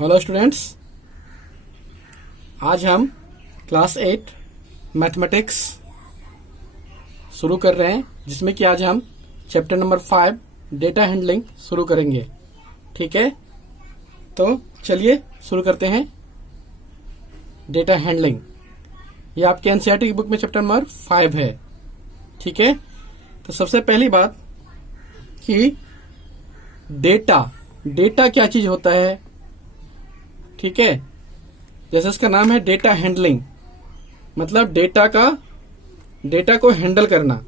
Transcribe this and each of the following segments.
Hello students, आज हम class 8 mathematics शुरू कर रहे हैं, जिसमें कि आज हम चैप्टर नंबर 5 डेटा हैंडलिंग शुरू करेंगे। ठीक है, तो चलिए शुरू करते हैं। डेटा हैंडलिंग ये आपके एनसीईआरटी की बुक में चैप्टर नंबर 5 है। ठीक है, तो सबसे पहली बात कि डेटा क्या चीज होता है। ठीक है, जैसे इसका नाम है डेटा हैंडलिंग, मतलब डेटा को हैंडल करना,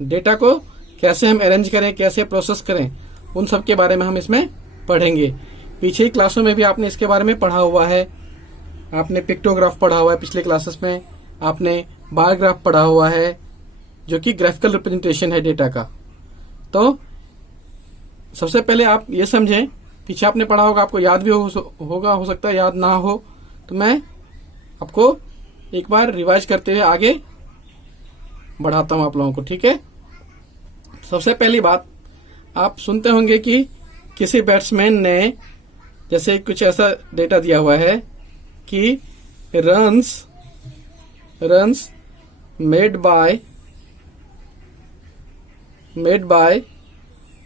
डेटा को कैसे हम अरेंज करें, कैसे प्रोसेस करें, उन सब के बारे में हम इसमें पढ़ेंगे। पीछे ही क्लासों में भी आपने इसके बारे में पढ़ा हुआ है। आपने पिक्टोग्राफ पढ़ा हुआ है पिछले क्लासेस में, आपने बार ग्राफ पढ़ा हुआ है, जो कि ग्राफिकल रिप्रेजेंटेशन है डेटा का। तो सबसे पहले आप ये समझें, पीछे आपने पढ़ा होगा, आपको याद भी होगा, हो सकता है याद ना हो, तो मैं आपको एक बार रिवाइज करते हुए आगे बढ़ाता हूं आप लोगों को। ठीक है, सबसे पहली बात, आप सुनते होंगे कि किसी बैट्समैन ने जैसे कुछ ऐसा डेटा दिया हुआ है कि runs made by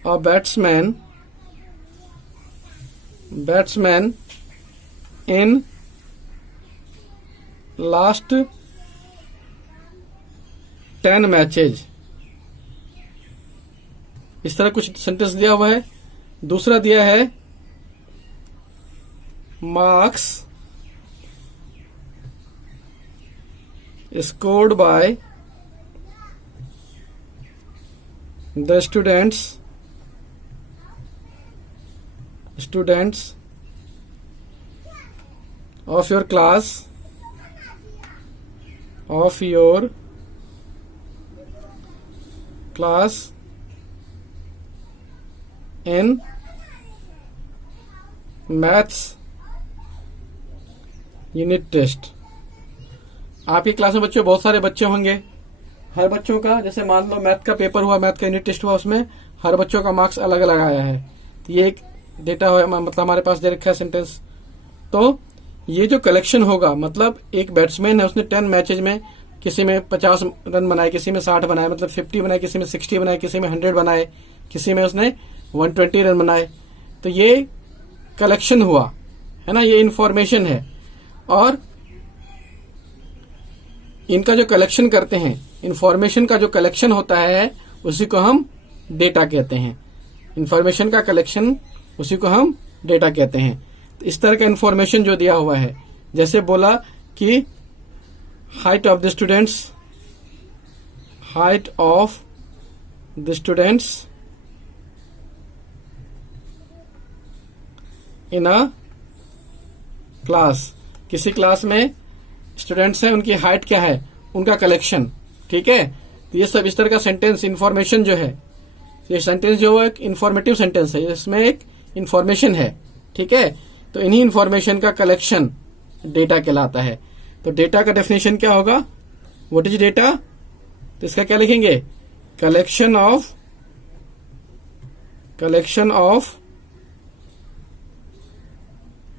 a batsman in last 10 matches. इस तरह कुछ सेंटेंस दिया हुआ है। दूसरा दिया है marks scored by the students of your class in maths unit test. आपकी क्लास में बच्चों बहुत सारे बच्चे होंगे। हर बच्चों का, जैसे मान लो मैथ का पेपर हुआ, मैथ का यूनिट टेस्ट हुआ, उसमें हर बच्चों का मार्क्स अलग अलग आया है। तो ये एक डेटा है, मतलब हमारे पास दे रखा है सेंटेंस। तो ये जो कलेक्शन होगा, मतलब एक बैट्समैन है, उसने 10 मैचेज में किसी में 50 रन बनाए, किसी में 60 बनाए, मतलब 50 बनाए, किसी में 60 बनाए, किसी में 100 बनाए, किसी में उसने 120 रन बनाए। तो ये कलेक्शन हुआ है ना, ये इंफॉर्मेशन है। और इनका जो कलेक्शन करते हैं, इंफॉर्मेशन का जो कलेक्शन होता है, उसी को हम डेटा कहते हैं। इंफॉर्मेशन का कलेक्शन, उसी को हम डेटा कहते हैं। तो इस तरह का इंफॉर्मेशन जो दिया हुआ है, जैसे बोला कि height of the students in a class, किसी क्लास में स्टूडेंट्स हैं, उनकी हाइट क्या है, उनका कलेक्शन। ठीक है, तो ये सब इस तरह का सेंटेंस, इंफॉर्मेशन जो है, ये सेंटेंस जो है एक इंफॉर्मेटिव सेंटेंस है, इसमें एक इंफॉर्मेशन है। ठीक है, तो इन्हीं इंफॉर्मेशन का कलेक्शन डेटा कहलाता है। तो डेटा का डेफिनेशन क्या होगा, व्हाट इज डेटा, तो इसका क्या लिखेंगे, collection of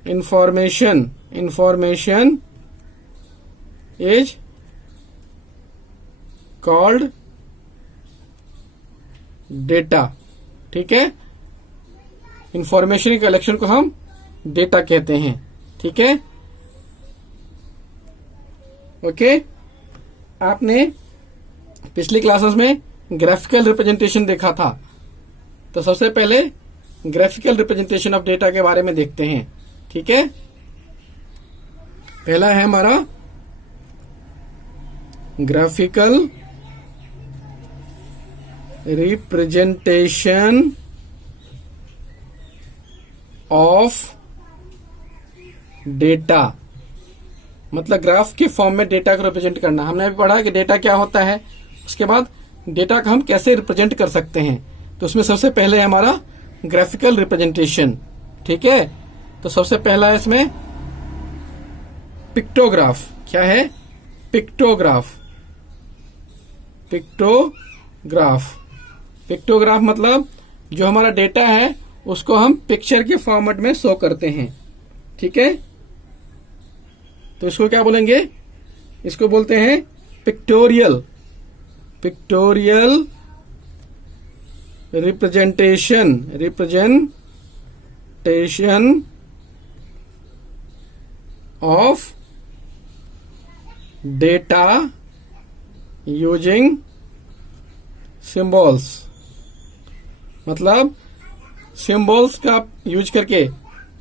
information is called data. ठीक है, इंफॉर्मेशन के कलेक्शन को हम डेटा कहते हैं। ठीक है, ओके। आपने पिछली क्लासेस में ग्राफिकल रिप्रेजेंटेशन देखा था, तो सबसे पहले ग्राफिकल रिप्रेजेंटेशन ऑफ डेटा के बारे में देखते हैं। ठीक है, पहला है हमारा ग्राफिकल रिप्रेजेंटेशन ऑफ डेटा, मतलब ग्राफ के फॉर्म में डेटा को रिप्रेजेंट करना। हमने अभी पढ़ा कि डेटा क्या होता है, उसके बाद डेटा को हम कैसे रिप्रेजेंट कर सकते हैं। तो उसमें सबसे पहले है हमारा ग्राफिकल रिप्रेजेंटेशन। ठीक है, तो सबसे पहला है इसमें पिक्टोग्राफ। क्या है, पिक्टोग्राफ। पिक्टोग्राफ मतलब जो हमारा डेटा है उसको हम पिक्चर के फॉर्मेट में शो करते हैं। ठीक है, तो इसको क्या बोलेंगे, इसको बोलते हैं pictorial, pictorial representation, representation of data using symbols. मतलब सिंबल्स का यूज करके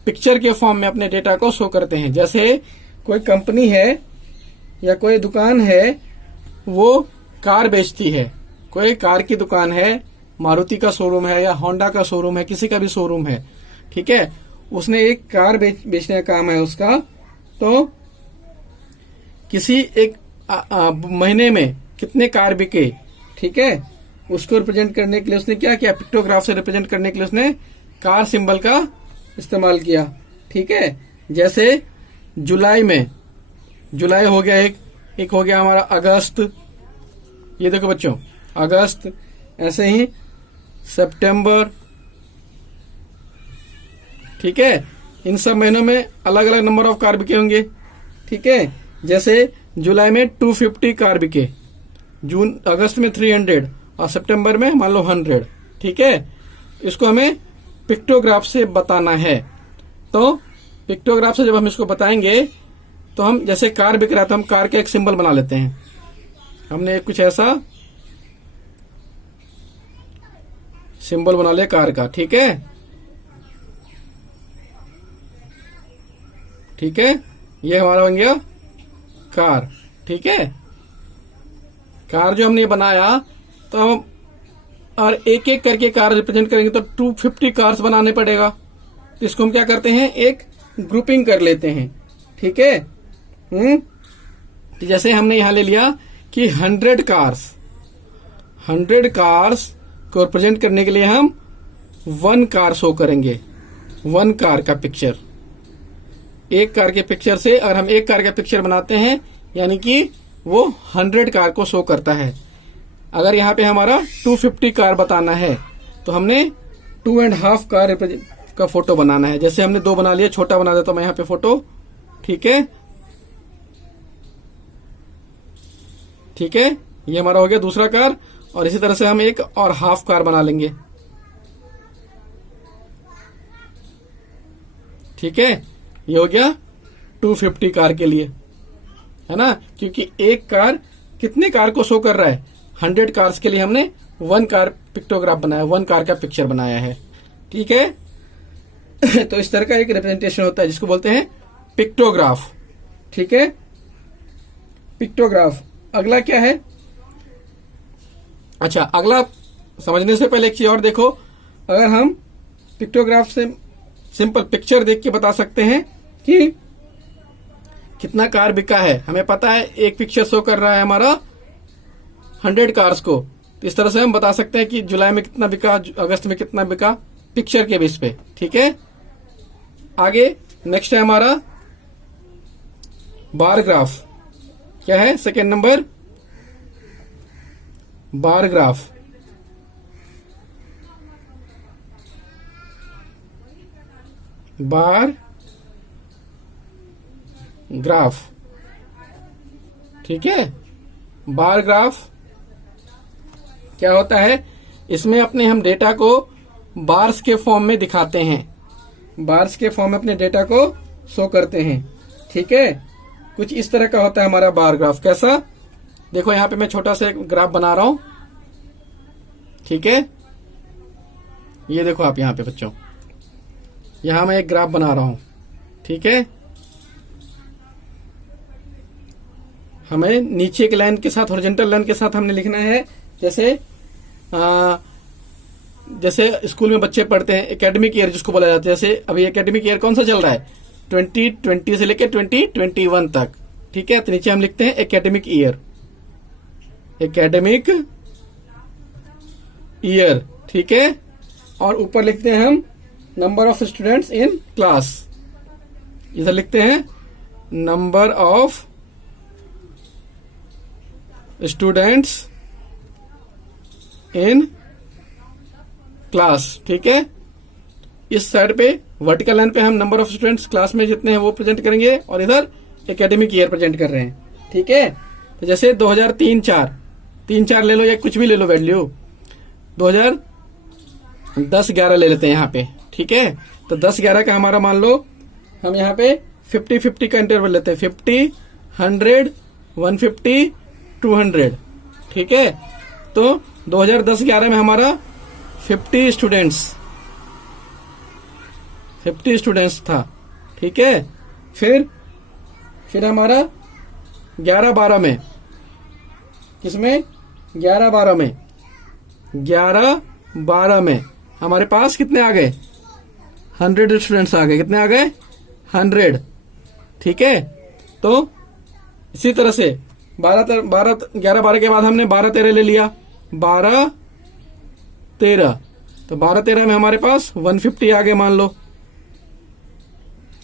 पिक्चर के फॉर्म में अपने डेटा को शो करते हैं। जैसे कोई कंपनी है या कोई दुकान है, वो कार बेचती है, कोई कार की दुकान है, मारुति का शोरूम है या होंडा का शोरूम है, किसी का भी शोरूम है, ठीक है, उसने एक कार बेचने का काम है उसका। तो किसी एक महीने में कितने कार बिके, ठीक है, उसको रिप्रेजेंट करने के लिए उसने क्या किया, पिक्टोग्राफ से रिप्रेजेंट करने के लिए उसने कार सिंबल का इस्तेमाल किया। ठीक है, जैसे जुलाई में, जुलाई हो गया एक हो गया हमारा अगस्त, ये देखो बच्चों अगस्त, ऐसे ही सितंबर, ठीक है, इन सब महीनों में अलग अलग नंबर ऑफ कार बिके होंगे। ठीक है, जैसे जुलाई में 250 कार बिके, जून अगस्त में 300 और सितंबर में मान लो 100। ठीक है, इसको हमें पिक्टोग्राफ से बताना है। तो पिक्टोग्राफ से जब हम इसको बताएंगे तो हम जैसे कार बिक रहा है तो हम कार का एक सिंबल बना लेते हैं। हमने कुछ ऐसा सिंबल बना लिया कार का। ठीक है, ठीक है, ये हमारा बन गया कार। ठीक है, कार जो हमने बनाया तो हम और एक एक करके कार रिप्रेजेंट करेंगे तो 250 कार्स बनाने पड़ेगा। तो इसको हम क्या करते हैं, एक ग्रुपिंग कर लेते हैं। ठीक है, तो जैसे हमने यहां ले लिया कि 100 कार्स को रिप्रेजेंट करने के लिए हम 1 कार शो करेंगे, 1 कार का पिक्चर। एक कार के पिक्चर से अगर हम एक कार का पिक्चर बनाते हैं यानी कि वो 100 कार को शो करता है। अगर यहाँ पे हमारा 250 कार बताना है तो हमने 2.5 कार का फोटो बनाना है। जैसे हमने 2 बना लिया, छोटा बना देता हूं मैं यहाँ पे फोटो। ठीक है, ठीक है, ये हमारा हो गया दूसरा कार। और इसी तरह से हम एक और हाफ कार बना लेंगे। ठीक है, ये हो गया 250 कार के लिए, है ना, क्योंकि एक कार कितने कार को शो कर रहा है, 100 कार्स के लिए हमने 1 कार पिक्टोग्राफ बनाया, 1 कार का पिक्चर बनाया है। ठीक है, तो इस तरह का एक रिप्रेजेंटेशन होता है जिसको बोलते हैं पिक्टोग्राफ। ठीक है, पिक्टोग्राफ। अगला क्या है, अच्छा अगला समझने से पहले एक चीज और देखो। अगर हम पिक्टोग्राफ से सिंपल पिक्चर देख के बता सकते हैं कि कितना कार बिका है, हमें पता है एक पिक्चर शो कर रहा है हमारा 100 कार्स को, तो इस तरह से हम बता सकते हैं कि जुलाई में कितना बिका, अगस्त में कितना बिका, पिक्चर के बेस पे। ठीक है, आगे नेक्स्ट है हमारा बार ग्राफ। क्या है second number, bar graph. Bar graph, ठीक है, बार ग्राफ क्या होता है, इसमें अपने हम डेटा को बार्स के फॉर्म में दिखाते हैं, बार्स के फॉर्म में अपने डेटा को शो करते हैं। ठीक है, कुछ इस तरह का होता है हमारा बार ग्राफ। कैसा, देखो यहां पे मैं छोटा सा एक ग्राफ बना रहा हूं। ठीक है, ये देखो आप यहां पे बच्चों, यहां मैं एक ग्राफ बना रहा हूं। ठीक है, हमें नीचे के लाइन के साथ, हॉरिजॉन्टल लाइन के साथ हमने लिखना है। जैसे जैसे स्कूल में बच्चे पढ़ते हैं एकेडमिक ईयर जिसको बोला जाता है, जैसे अभी एकेडमिक ईयर कौन सा चल रहा है, 2020 से लेकर 2021 तक। ठीक है, तो नीचे हम लिखते हैं एकेडमिक ईयर, एकेडमिक ईयर। ठीक है, और ऊपर लिखते हैं हम number of students in class, इधर लिखते हैं number of students in class. ठीक है, इस साइड पे वर्टिकल लाइन पे हम नंबर ऑफ स्टूडेंट्स क्लास में जितने हैं वो प्रेजेंट करेंगे, और इधर एकेडमिक ईयर प्रेजेंट कर रहे हैं। ठीक है, तो जैसे 2003-4 ले लो या कुछ भी ले लो वैल्यू, 2010-11 ले लेते हैं यहाँ पे। ठीक है, तो 10-11 का हमारा मान लो हम यहाँ पे 50-50 का इंटरवल लेते हैं, 50, 100, 150, 200। ठीक है, तो 2010-11 में हमारा 50 स्टूडेंट्स था। ठीक है, फिर हमारा 11-12 में, किसमें 11-12 में हमारे पास कितने आ गए, 100 स्टूडेंट्स आ गए। कितने आ गए, 100। ठीक है, तो इसी तरह से 11-12 के बाद हमने 12-13 ले लिया, 12-13, तो 12-13 में हमारे पास 150 आ गए मान लो।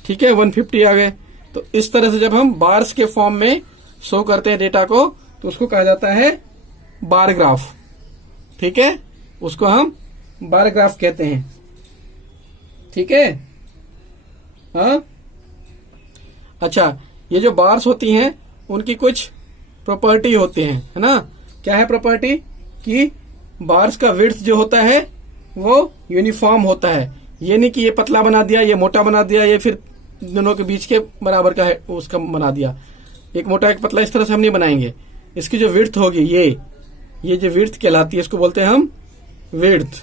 ठीक है, 150 आ गए। तो इस तरह से जब हम बार्स के फॉर्म में शो करते हैं डेटा को, तो उसको कहा जाता है बार ग्राफ। ठीक है, उसको हम बार ग्राफ कहते हैं। ठीक है, हाँ, अच्छा, ये जो बार्स होती हैं उनकी कुछ प्रॉपर्टी होती हैं, है ना। क्या है प्रॉपर्टी, कि बार्स का विड्थ जो होता है वो यूनिफॉर्म होता है। ये नहीं कि ये पतला बना दिया, ये मोटा बना दिया, ये फिर दोनों के बीच के बराबर का है उसका बना दिया, एक मोटा एक पतला, इस तरह से हम नहीं बनाएंगे। इसकी जो विड्थ होगी, ये जो विड्थ कहलाती है, इसको बोलते हैं हम विड्थ।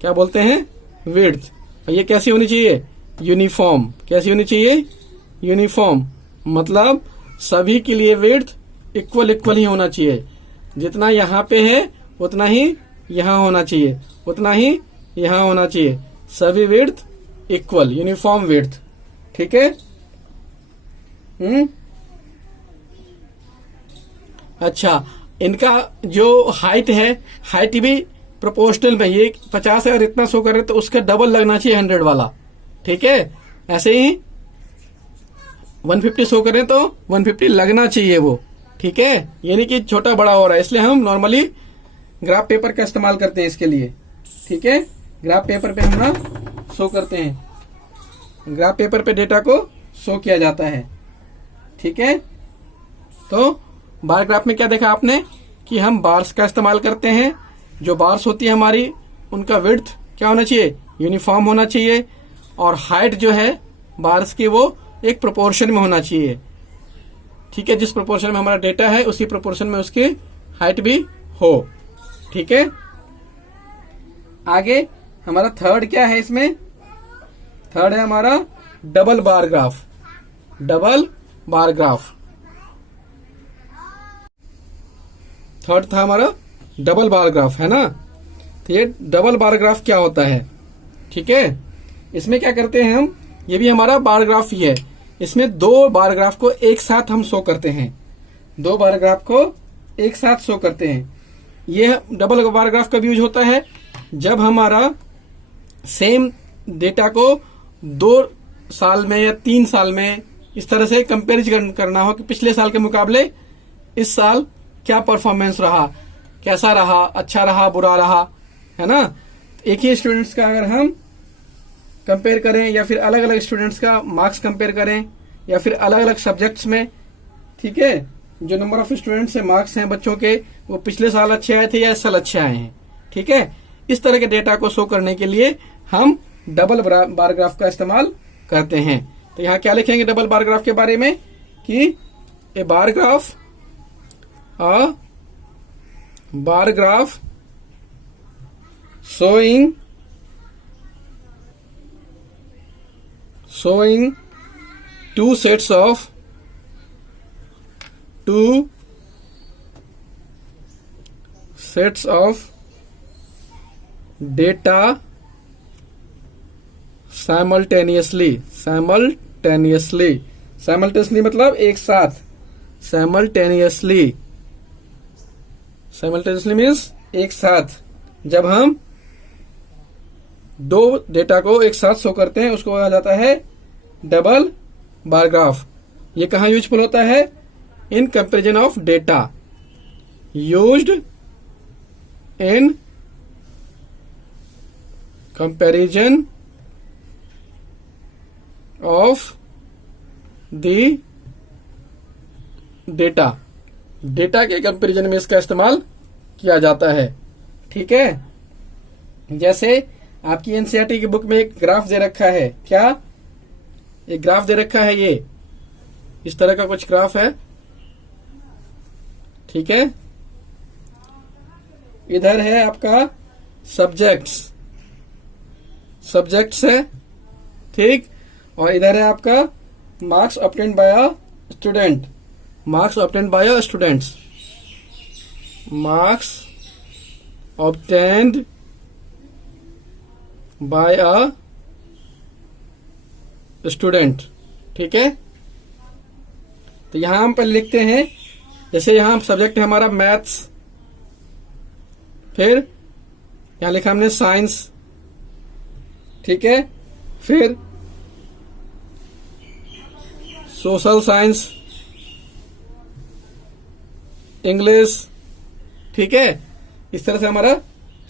क्या बोलते हैं, विड्थ। और ये कैसी होनी चाहिए, यूनिफॉर्म। कैसी होनी चाहिए, यूनिफॉर्म, मतलब सभी के लिए विड्थ इक्वल ही होना चाहिए। जितना यहाँ पे है उतना ही यहाँ होना चाहिए, उतना ही यहाँ होना चाहिए। सभी विड्थ इक्वल, यूनिफॉर्म विड्थ। ठीक है, अच्छा, इनका जो हाइट है, हाइट भी प्रोपोर्शनल में, ये 50 अगर इतना शो कर रहे तो उसका डबल लगना चाहिए 100 वाला। ठीक है, ऐसे ही 150 शो करें तो 150 लगना चाहिए वो। ठीक है, ये नहीं कि छोटा बड़ा हो रहा है, इसलिए हम नॉर्मली ग्राफ पेपर का इस्तेमाल करते हैं इसके लिए। ठीक है, ग्राफ पेपर पे हम ना शो करते हैं, ग्राफ पेपर पे डेटा को शो किया जाता है। ठीक है, तो बार ग्राफ में क्या देखा आपने, कि हम बार्स का इस्तेमाल करते हैं। जो बार्स होती है हमारी, उनका विड्थ क्या होना चाहिए, यूनिफॉर्म होना चाहिए, और हाइट जो है बार्स की वो एक प्रोपोर्शन में होना चाहिए। ठीक है, जिस प्रोपोर्शन में हमारा डेटा है उसी प्रोपोर्शन में उसकी हाइट भी हो। ठीक है, आगे हमारा थर्ड क्या है, इसमें थर्ड है हमारा double bar graph. Double bar graph third था हमारा, डबल बार ग्राफ, है ना। तो ये डबल बार ग्राफ क्या होता है, ठीक है, इसमें क्या करते हैं हम, ये भी हमारा बार ग्राफ ही है। इसमें दो बार ग्राफ को एक साथ हम शो करते हैं, दो बार ग्राफ को एक साथ शो करते हैं। ये डबल बार ग्राफ कब यूज होता है, जब हमारा सेम डेटा को 2 साल में या 3 साल में इस तरह से कंपेरिजन करना हो कि पिछले साल के मुकाबले इस साल क्या परफॉर्मेंस रहा, कैसा रहा, अच्छा रहा, बुरा रहा, है ना। एक ही स्टूडेंट्स का अगर हम कंपेयर करें, या फिर अलग अलग स्टूडेंट्स का मार्क्स कंपेयर करें, या फिर अलग अलग सब्जेक्ट्स में, ठीक है, जो नंबर ऑफ स्टूडेंट्स से मार्क्स हैं बच्चों के, वो पिछले साल अच्छे आए थे या इस साल अच्छे आए हैं। ठीक है, इस तरह के डेटा को शो करने के लिए हम डबल बार ग्राफ का इस्तेमाल करते हैं। तो यहाँ क्या लिखेंगे डबल बार ग्राफ के बारे में, कि a bar graph showing two sets of data simultaneously मतलब एक साथ, simultaneously मीन्स एक साथ। जब हम दो डेटा को एक साथ शो करते हैं उसको कहा जाता है डबल बार ग्राफ। ये कहाँ यूजफुल होता है, in comparison of data, used in comparison of the data, data के कंपैरिजन में इसका इस्तेमाल किया जाता है। ठीक है, जैसे आपकी एनसीईआरटी की बुक में एक ग्राफ दे रखा है, क्या एक ग्राफ दे रखा है, ये इस तरह का कुछ ग्राफ है। ठीक है, इधर है आपका सब्जेक्ट्स है, ठीक, और इधर है आपका marks obtained by a student, marks obtained by a students, marks obtained by a student. ठीक है, तो यहां हम पहले लिखते हैं, जैसे यहां सब्जेक्ट है हमारा मैथ्स, फिर यहां लिखा हमने साइंस, ठीक है, फिर सोशल साइंस, इंग्लिश। ठीक है, इस तरह से हमारा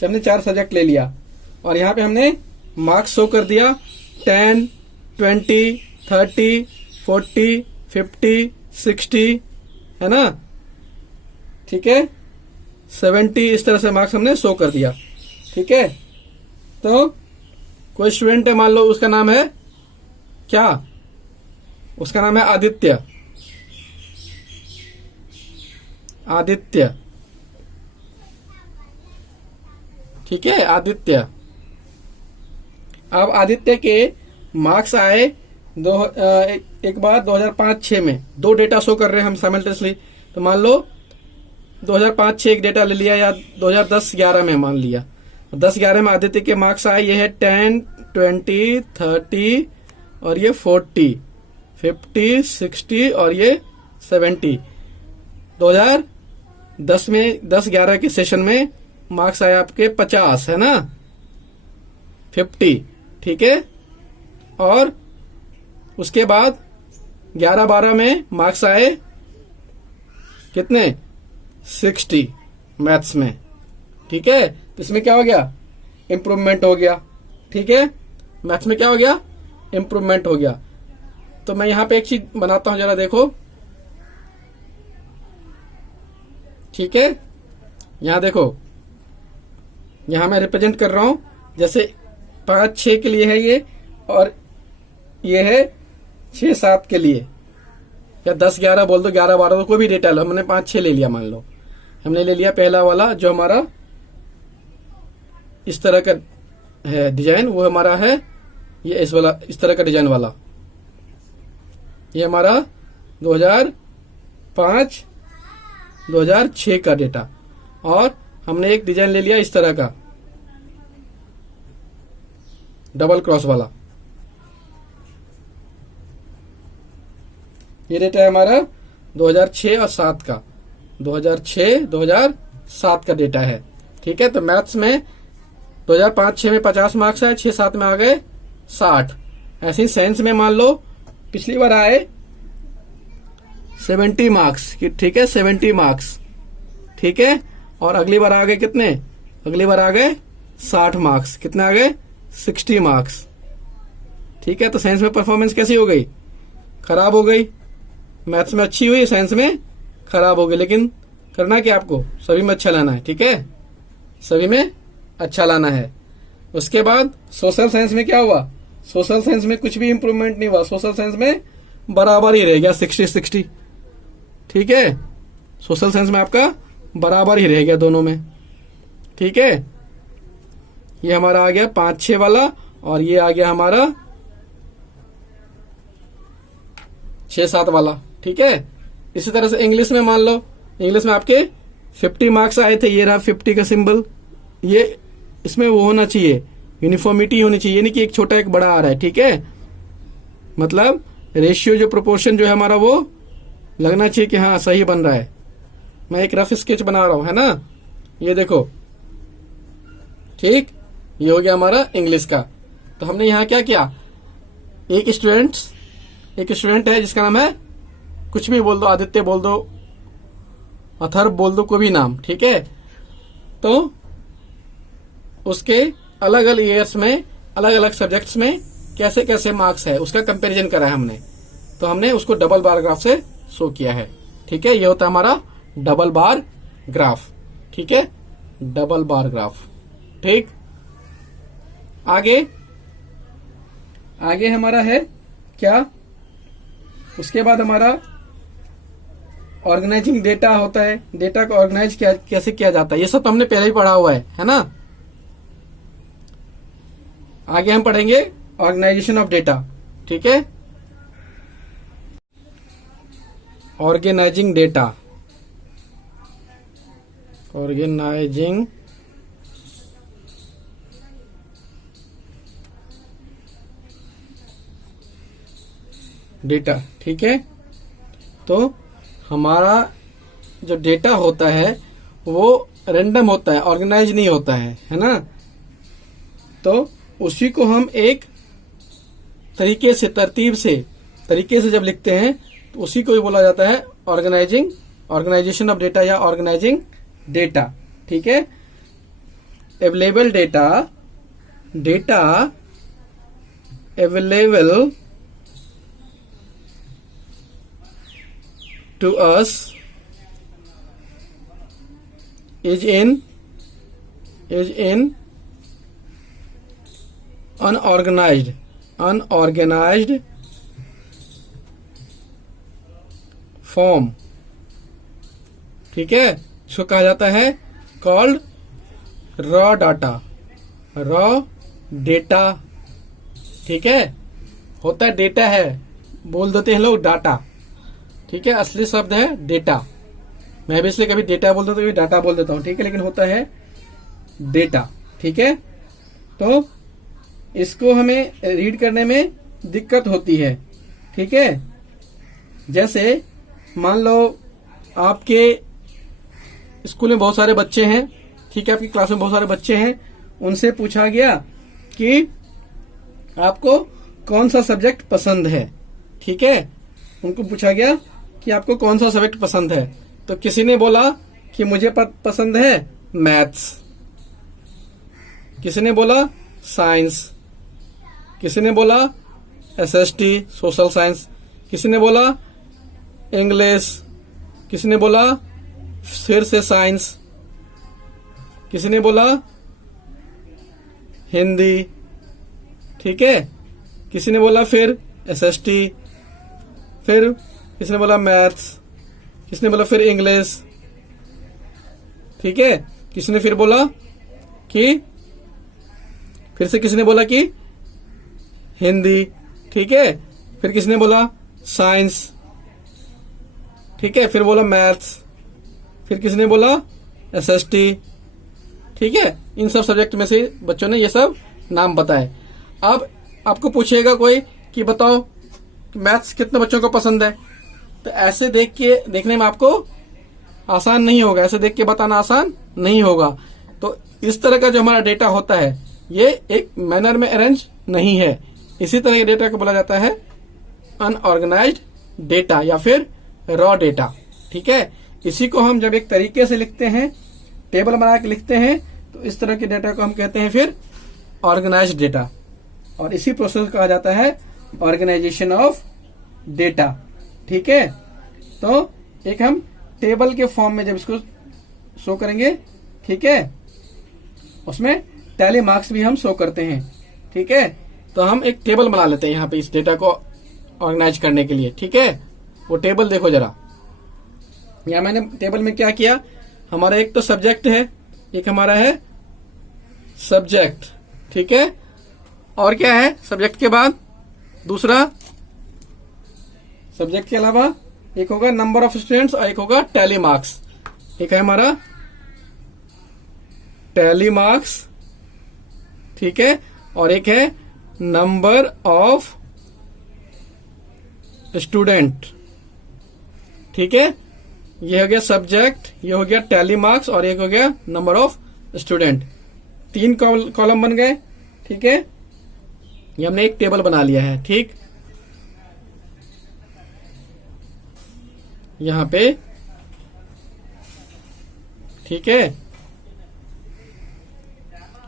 हमने 4 सब्जेक्ट ले लिया और यहां पे हमने मार्क्स शो कर दिया 10, 20, 30, 40, 50, 60, है ना, ठीक है, 70, इस तरह से मार्क्स हमने शो कर दिया। ठीक है, तो कोई स्टूडेंट है, मान लो उसका नाम है क्या, उसका नाम है आदित्य, ठीक है, आदित्य। अब आदित्य के मार्क्स आए एक बार 2005-06 में, 2 डेटा शो कर रहे हैं हम साइमल्टेनियसली, तो मान लो 2005-06 एक डेटा ले लिया या 2010-11 में मान लिया, 10-11 में आदित्य के मार्क्स आए, ये है 10, 20, 30 और ये 40, 50, 60 और ये 70। 2010 में 10-11 के सेशन में मार्क्स आए आपके 50, है ना, 50, ठीक है, और उसके बाद 11-12 में मार्क्स आए कितने, 60 मैथ्स में। ठीक है, तो इसमें क्या हो गया, इम्प्रूवमेंट हो गया। ठीक है, मैथ्स में क्या हो गया, इम्प्रूवमेंट हो गया। तो मैं यहां पे एक चीज बनाता हूं, जरा देखो। ठीक है, यहां देखो, यहां मैं रिप्रेजेंट कर रहा हूं, जैसे 5-6 के लिए है ये, और ये है 6-7 के लिए, या 10-11 बोल दो, 11-12 तो कोई भी डेटा लो, हमने 5-6 ले लिया, मान लो हमने ले लिया पहला वाला जो हमारा इस तरह का है डिजाइन, वो हमारा है ये इस वाला, इस तरह का डिजाइन वाला, ये हमारा 2005-2006 का डेटा, और हमने एक डिजाइन ले लिया इस तरह का डबल क्रॉस वाला, ये डेटा है हमारा 2006 और 7 का, 2006-2007 का डेटा है। ठीक है, तो मैथ्स में 2005-06 में 50 मार्क्स आए, 6-7 में आ गए 60। ऐसे ही साइंस में मान लो पिछली बार आए 70 मार्क्स, ठीक है, 70 मार्क्स, ठीक है, और अगली बार आ गए कितने, अगली बार आ गए 60 मार्क्स, कितने आ गए, 60 मार्क्स। ठीक है, तो साइंस में परफॉर्मेंस कैसी हो गई, खराब हो गई, मैथ्स में अच्छी हुई, साइंस में खराब हो गई। लेकिन करना क्या आपको, सभी में अच्छा लाना है। ठीक है, सभी में अच्छा लाना है। उसके बाद सोशल साइंस में क्या हुआ, सोशल साइंस में कुछ भी इंप्रूवमेंट नहीं हुआ, सोशल साइंस में बराबर ही रह गया 60-60। ठीक है, सोशल साइंस में आपका बराबर ही रह गया दोनों में। ठीक है, ये हमारा आ गया 5-6 वाला, और ये आ गया हमारा 6-7 वाला। ठीक है, इसी तरह से इंग्लिश में मान लो, इंग्लिश में आपके 50 मार्क्स आए थे, ये रहा 50 का सिंबल, ये इसमें वो होना चाहिए, यूनिफॉर्मिटी होनी चाहिए, नहीं कि एक छोटा एक बड़ा आ रहा है। ठीक है, मतलब रेशियो जो प्रोपोर्शन जो है हमारा वो लगना चाहिए कि हाँ सही बन रहा है। मैं एक रफ स्केच बना रहा हूं, है ना, ये देखो, ठीक, ये हो गया हमारा इंग्लिश का। तो हमने यहाँ क्या किया, एक स्टूडेंट है जिसका नाम है, कुछ भी बोल दो, आदित्य बोल दो, अथर्व बोल दो, कोई भी नाम। ठीक है, तो उसके अलग अलग ईयर्स में अलग अलग सब्जेक्ट्स में कैसे कैसे मार्क्स है उसका कंपैरिजन करा है हमने, तो हमने उसको डबल बार ग्राफ से शो किया है। ठीक है, ये होता है हमारा डबल बार ग्राफ। ठीक है, डबल बार ग्राफ। ठीक, आगे हमारा है क्या, उसके बाद हमारा ऑर्गेनाइजिंग डेटा होता है। डेटा को ऑर्गेनाइज कैसे किया जाता है, ये सब तो हमने पहले ही पढ़ा हुआ है ना। आगे हम पढ़ेंगे ऑर्गेनाइजेशन ऑफ डेटा। ठीक है, ऑर्गेनाइजिंग डेटा, ऑर्गेनाइजिंग डेटा। ठीक है, तो हमारा जो डेटा होता है वो रैंडम होता है, ऑर्गेनाइज नहीं होता है ना। तो उसी को हम एक तरीके से, तरतीब से, तरीके से जब लिखते हैं तो उसी को ही बोला जाता है ऑर्गेनाइजेशन ऑफ डेटा या ऑर्गेनाइजिंग डेटा। ठीक है, available data available to us is in unorganized form। ठीक है, इसको कहा जाता है कॉल्ड रॉ डेटा। ठीक है, होता है डेटा है, बोल देते हैं लोग डाटा। ठीक है, असली शब्द है डेटा। मैं भी इसलिए कभी डेटा बोल देता हूँ, कभी डाटा बोल देता हूँ। ठीक है, लेकिन होता है डेटा। ठीक है, तो इसको हमें रीड करने में दिक्कत होती है। ठीक है, जैसे मान लो आपके स्कूल में बहुत सारे बच्चे हैं। ठीक है, आपकी क्लास में बहुत सारे बच्चे हैं, उनसे पूछा गया कि आपको कौन सा सब्जेक्ट पसंद है। ठीक है, उनको पूछा गया कि आपको कौन सा सब्जेक्ट पसंद है, तो किसी ने बोला कि मुझे पसंद है मैथ्स, किसी ने बोला साइंस, किसी ने बोला एसएसटी सोशल साइंस, किसी ने बोला इंग्लिश, किसी ने बोला फिर से साइंस, किसी ने बोला हिंदी। ठीक है, किसी ने बोला फिर एसएसटी, फिर किसी ने बोला मैथ्स, किसी ने बोला फिर इंग्लिश। ठीक है, किसी ने फिर बोला कि फिर से किसी ने बोला कि हिंदी। ठीक है, फिर किसी ने बोला साइंस। ठीक है, फिर बोला मैथ्स, फिर किसी ने बोला एसएसटी। ठीक है, इन सब सब्जेक्ट में से बच्चों ने ये सब नाम बताए। अब आपको पूछेगा कोई कि बताओ मैथ्स कितने बच्चों को पसंद है, तो ऐसे देखने में आपको आसान नहीं होगा, ऐसे देख के बताना आसान नहीं होगा। तो इस तरह का जो हमारा डेटा होता है ये एक मैनर में अरेंज नहीं है। इसी तरह के डेटा को बोला जाता है अनऑर्गेनाइज्ड डेटा या फिर रॉ डेटा। ठीक है, इसी को हम जब एक तरीके से लिखते हैं, टेबल बना के लिखते हैं, तो इस तरह के डेटा को हम कहते हैं फिर ऑर्गेनाइज्ड डेटा, और इसी प्रोसेस को कहा जाता है ऑर्गेनाइजेशन ऑफ डेटा। ठीक है, तो एक हम टेबल के फॉर्म में जब इसको शो करेंगे, ठीक है, उसमें टैली मार्क्स भी हम शो करते हैं। ठीक है, तो हम एक टेबल बना लेते हैं यहाँ पे इस डेटा को ऑर्गेनाइज करने के लिए। ठीक है, वो टेबल देखो जरा, यहाँ मैंने टेबल में क्या किया, हमारा एक तो सब्जेक्ट है, एक हमारा है सब्जेक्ट। ठीक है, और क्या है सब्जेक्ट के बाद, दूसरा सब्जेक्ट के अलावा एक होगा नंबर ऑफ स्टूडेंट्स और एक होगा टैली मार्क्स। एक है हमारा टैली मार्क्स, ठीक है, और एक है नंबर ऑफ स्टूडेंट। ठीक है, ये हो गया सब्जेक्ट, ये हो गया टैली मार्क्स और एक हो गया नंबर ऑफ स्टूडेंट। 3 कॉलम बन गए। ठीक है, ये हमने एक टेबल बना लिया है। ठीक, यहां पे, ठीक है,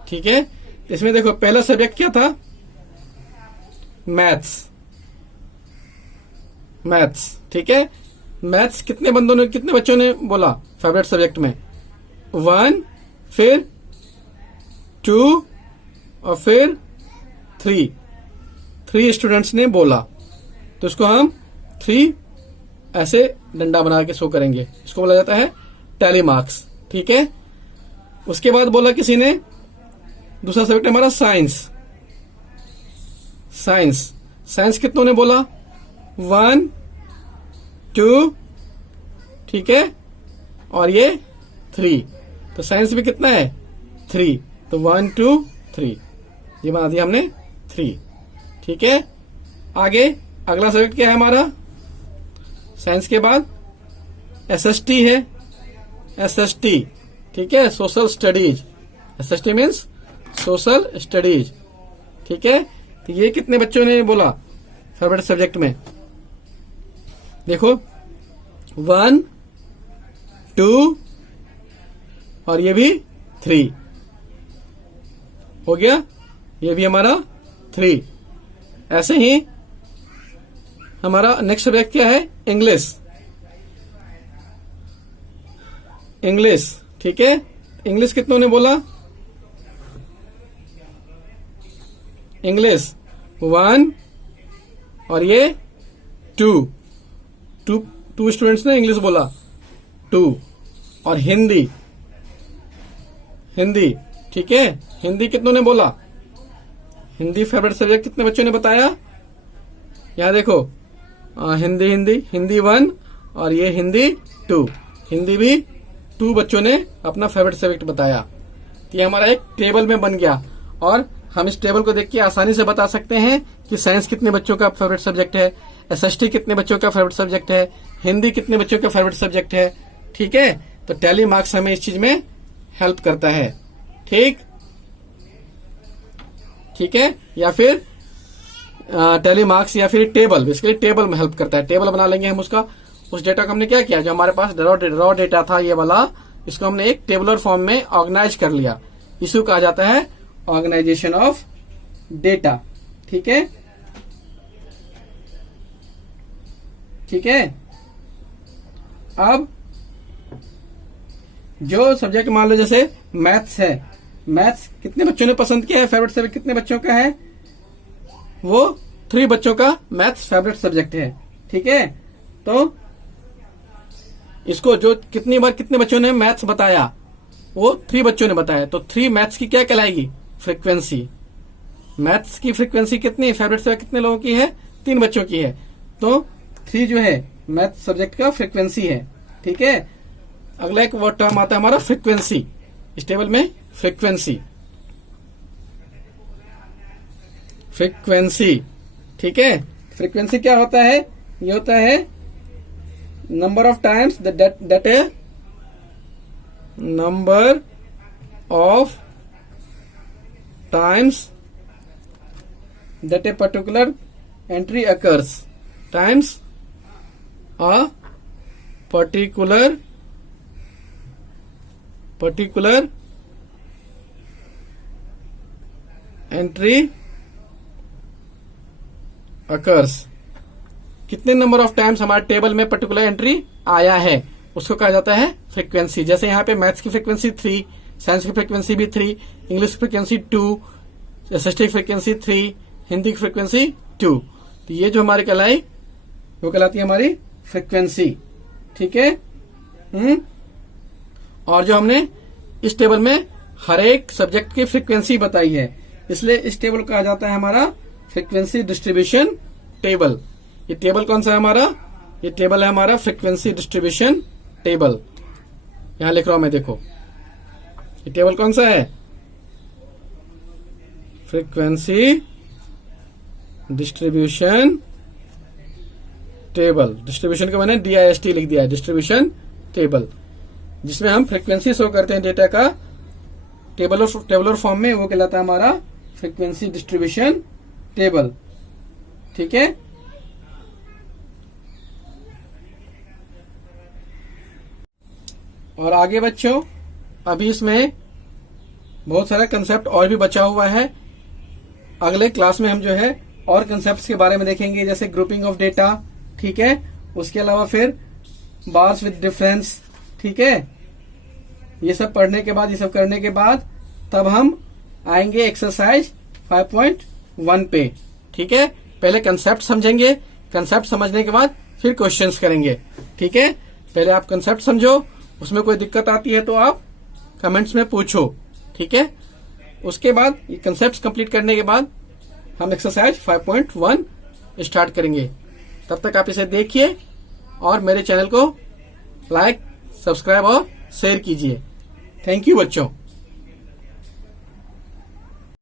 ठीक है, इसमें देखो पहला सब्जेक्ट क्या था, मैथ्स, मैथ्स, ठीक है। मैथ्स कितने बच्चों ने बोला फेवरेट सब्जेक्ट में? 1, फिर 2 और फिर 3 स्टूडेंट्स ने बोला, तो इसको हम 3 ऐसे डंडा बना के शो करेंगे, इसको बोला जाता है टैली मार्क्स, ठीक है। उसके बाद बोला किसी ने, दूसरा सब्जेक्ट हमारा साइंस, साइंस कितनों ने बोला? 1, 2, ठीक है, और ये 3, तो साइंस भी कितना है? 3, तो 1, 2, 3, ये बना दिया हमने 3, ठीक है। आगे अगला सब्जेक्ट क्या है हमारा? साइंस के बाद एसएसटी है, एसएसटी, ठीक है, social studies, SST means social studies, ठीक है। तो ये कितने बच्चों ने बोला फेवरेट सब्जेक्ट में? देखो 1, 2 और ये भी 3 हो गया, ये भी हमारा 3। ऐसे ही हमारा नेक्स्ट सब्जेक्ट क्या है? इंग्लिश, इंग्लिश, ठीक है। इंग्लिश कितनों ने बोला? इंग्लिश 1 और ये 2 स्टूडेंट्स ने इंग्लिश बोला, 2। और हिंदी, ठीक है, हिंदी कितनों ने बोला? हिंदी फेवरेट सब्जेक्ट कितने बच्चों ने बताया? यहां देखो, हिंदी 1 और ये हिंदी 2, हिंदी भी 2 बच्चों ने अपना फेवरेट सब्जेक्ट बताया। तो ये हमारा एक टेबल में बन गया, और हम इस टेबल को देख के आसानी से बता सकते हैं कि साइंस कितने बच्चों का फेवरेट सब्जेक्ट है, एसएसटी कितने बच्चों का फेवरेट सब्जेक्ट है, हिंदी कितने बच्चों का फेवरेट सब्जेक्ट है, ठीक है। तो टैली मार्क्स हमें इस चीज में हेल्प करता है, ठीक है। या फिर टैली मार्क्स या फिर टेबल, बेसिकली टेबल में हेल्प करता है। टेबल बना लेंगे हम उसका, उस डेटा को हमने क्या किया, जो हमारे पास रॉ डेटा था ये वाला, इसको हमने एक टेबुलर फॉर्म में ऑर्गेनाइज कर लिया। इसको कहा जाता है ऑर्गेनाइजेशन ऑफ डेटा, ठीक है, ठीक है। अब जो सब्जेक्ट मान लो जैसे मैथ्स है, मैथ्स कितने बच्चों ने पसंद किया है? फेवरेट सब्जेक्ट कितने बच्चों का है? वो 3 बच्चों का मैथ्स फेवरेट सब्जेक्ट है, ठीक है। तो इसको जो कितनी बार कितने बच्चों ने मैथ्स बताया? वो 3 बच्चों ने बताया, तो 3 मैथ्स की क्या कहलाएगी? फ्रीक्वेंसी। मैथ्स की फ्रीक्वेंसी कितनी? फेवरेट सब्जेक्ट कितने लोगों की है? 3 बच्चों की है, तो 3 जो है मैथ सब्जेक्ट का फ्रीक्वेंसी है, ठीक है। अगला एक वर्ड टर्म आता है हमारा फ्रीक्वेंसी, इस टेबल में फ्रीक्वेंसी, ठीक है। फ्रीक्वेंसी क्या होता है? ये होता है number of times that A number of times that a particular entry occurs, times a particular entry occurs। कितने नंबर ऑफ टाइम्स हमारे टेबल में पर्टिकुलर एंट्री आया है, उसको कहा जाता है फ्रीक्वेंसी। जैसे यहाँ पे मैथ्स की फ्रीक्वेंसी 3, साइंस की फ्रीक्वेंसी भी 3, इंग्लिश की फ्रीक्वेंसी 2, एसएसटी की फ्रीक्वेंसी 3, हिंदी की फ्रीक्वेंसी 2। तो ये जो हमारी कहलाई, वो कहलाती है हमारी फ्रीक्वेंसी, ठीक है। और जो हमने इस टेबल में हर एक सब्जेक्ट की फ्रीक्वेंसी बताई है, इसलिए इस टेबल को कहा जाता है हमारा फ्रीक्वेंसी डिस्ट्रीब्यूशन टेबल। ये टेबल कौन सा है हमारा? ये टेबल है हमारा फ्रीक्वेंसी डिस्ट्रीब्यूशन टेबल। यहां लिख रहा हूं मैं, देखो ये टेबल कौन सा है? Frequency distribution table. डिस्ट्रीब्यूशन को मैंने DIST लिख दिया है, डिस्ट्रीब्यूशन टेबल, जिसमें हम फ्रीक्वेंसी शो करते हैं डेटा का टेबलर फॉर्म में, वो कहलाता है हमारा फ्रीक्वेंसी डिस्ट्रीब्यूशन टेबल, ठीक है। और आगे बच्चों, अभी इसमें बहुत सारा कंसेप्ट और भी बचा हुआ है। अगले क्लास में हम जो है और कंसेप्ट के बारे में देखेंगे, जैसे ग्रुपिंग ऑफ डेटा, ठीक है। उसके अलावा फिर बार्स विद डिफरेंस, ठीक है। ये सब पढ़ने के बाद, ये सब करने के बाद तब हम आएंगे एक्सरसाइज 5.1 पे, ठीक है। पहले कंसेप्ट समझेंगे, कंसेप्ट समझने के बाद फिर क्वेश्चंस करेंगे, ठीक है। पहले आप कंसेप्ट समझो, उसमें कोई दिक्कत आती है तो आप कमेंट्स में पूछो, ठीक है। उसके बाद ये कंसेप्ट कंप्लीट करने के बाद हम एक्सरसाइज 5.1 स्टार्ट करेंगे। तब तक आप इसे देखिए और मेरे चैनल को लाइक, सब्सक्राइब और शेयर कीजिए। थैंक यू बच्चों।